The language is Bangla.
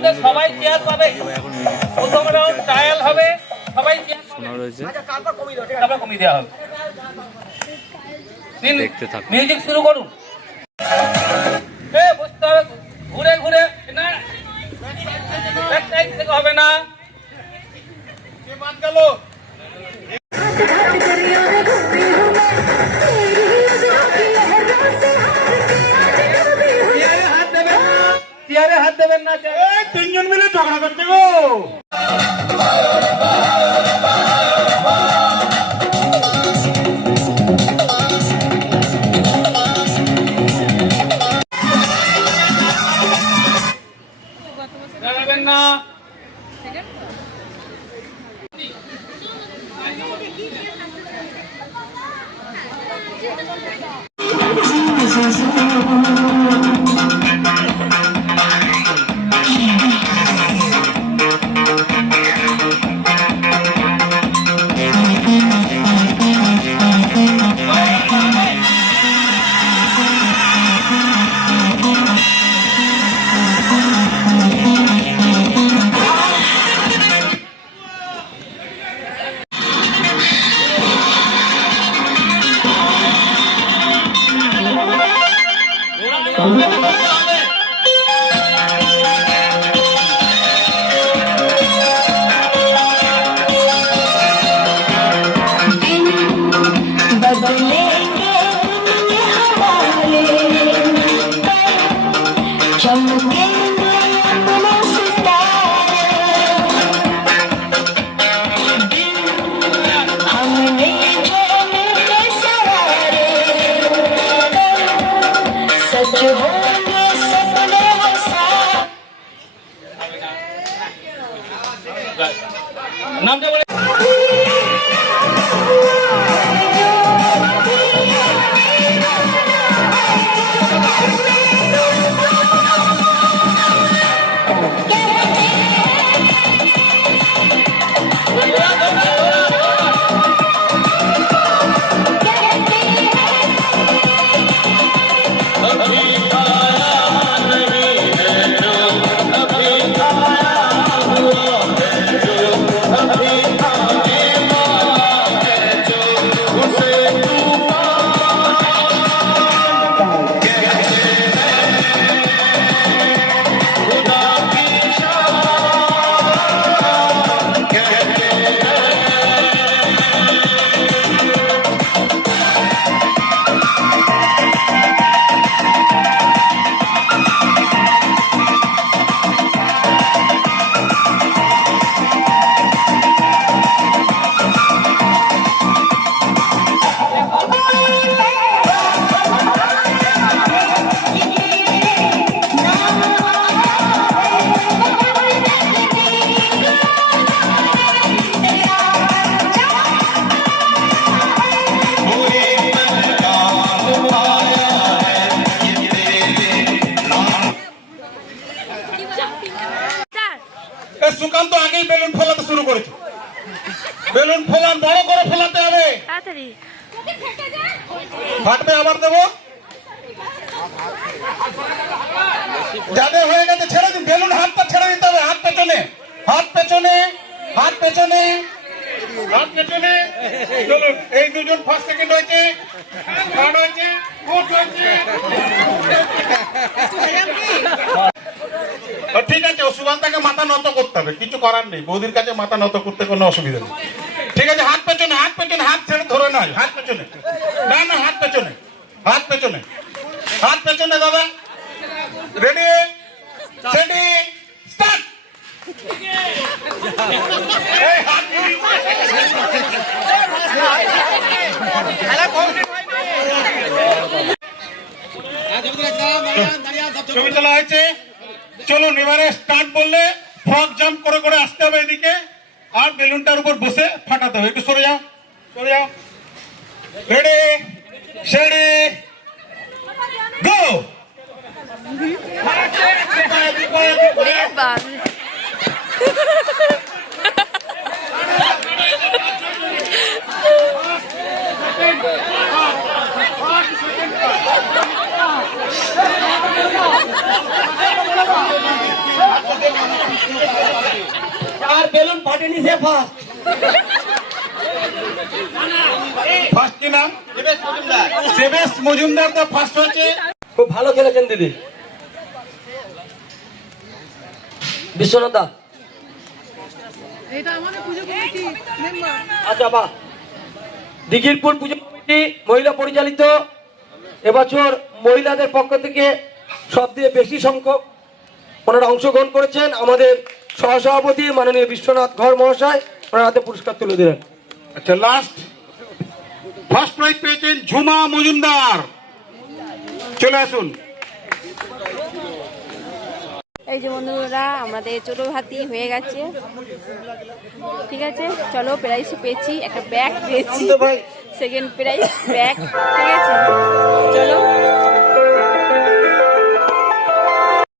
মধ্যে সবাই চেয়ার পাবে। প্রথম রাউন্ড ট্রায়াল হবে, সবাই চেয়ার পাবে, তারপর কমিয়ে দেওয়া হবে। মিউজিক শুরু করুন। বুঝতে হবে, ঘুরে ঘুরে না, থেকে হবে না। চেয়ারে হাত দেবেন না, তিনজন মিলে ঝগড়া করতে গো। দাঁড়াবেন না। নামটা বলে সুকান্ত আগেই বেলুন ফোলাতে শুরু করেছে। বেলুন ফোলান, বড় করে ফোলাতে হবে, ফাটবে আবার দেবো। যাদের হয়ে গেছে ছেড়ে দিন, বেলুন হাতটা ছেড়ে দিতে হবে। হাত পেছনে, হাত পেছনে, হাত পেছনে, হাত পেছনে। চলুন, এই দুজন ফার্স্ট সেকেন্ড হয়েছে, থার্ড হয়েছে, ফোর্থ হয়েছে। ঠিক আছে, সুকান্তাকে মাথা নত করতে হবে, কিছু করার নেই। বৌদির কাছে মাথা নত করতে কোনো অসুবিধা নেই। ঠিক আছে, হাত পেছনে, হাত পেছনে, হাত ছেড়ে ধরে নয়, হাত পেছনে, না না, হাত পেছনে, হাত পেছনে, হাত পেছনে। দাদা রেডি, সেটি স্টার্ট। ছবি তোলা হয়েছে। চলুন এবারে স্টার্ট বললে ফ্রক জাম্প করে করে আসতে হবে এদিকে, আর বেলুনটার উপর বসে ফাটাতে হবে। একটু সরে যাও, সরে যাও। রেডি, সেডি, গো। বেলুন ফাটেনি সে ফার্স্ট। ফার্স্ট কি নাম? সেবেশ মজুমদার তো ফার্স্ট হয়েছে। খুব ভালো খেলেছেন দিদি। বিশ্বনাথ দা, আচ্ছা বাহ। দিঘিরপুর পুজো কমিটি মহিলা পরিচালিত, এবছর মহিলাদের পক্ষ থেকে সবচেয়ে বেশি সংখ্যক ওনারা অংশগ্রহণ করেছেন। আমাদের সহসভাপতি মাননীয় বিশ্বনাথ ঘর মহাশয় ওনার হাতে পুরস্কার তুলে দিলেন। আচ্ছা, লাস্ট ফার্স্ট প্রাইজ পেয়েছেন ঝুমা মজুমদার, চলে আসুন। এই যে বন্ধুরা, আমাদের ছোটো হাতি হয়ে গেছে। ঠিক আছে, চলো প্রাইজ পেয়েছি, একটা ব্যাগ পেয়েছি, সেকেন্ড প্রাইজ ব্যাগ। ঠিক আছে, চলো।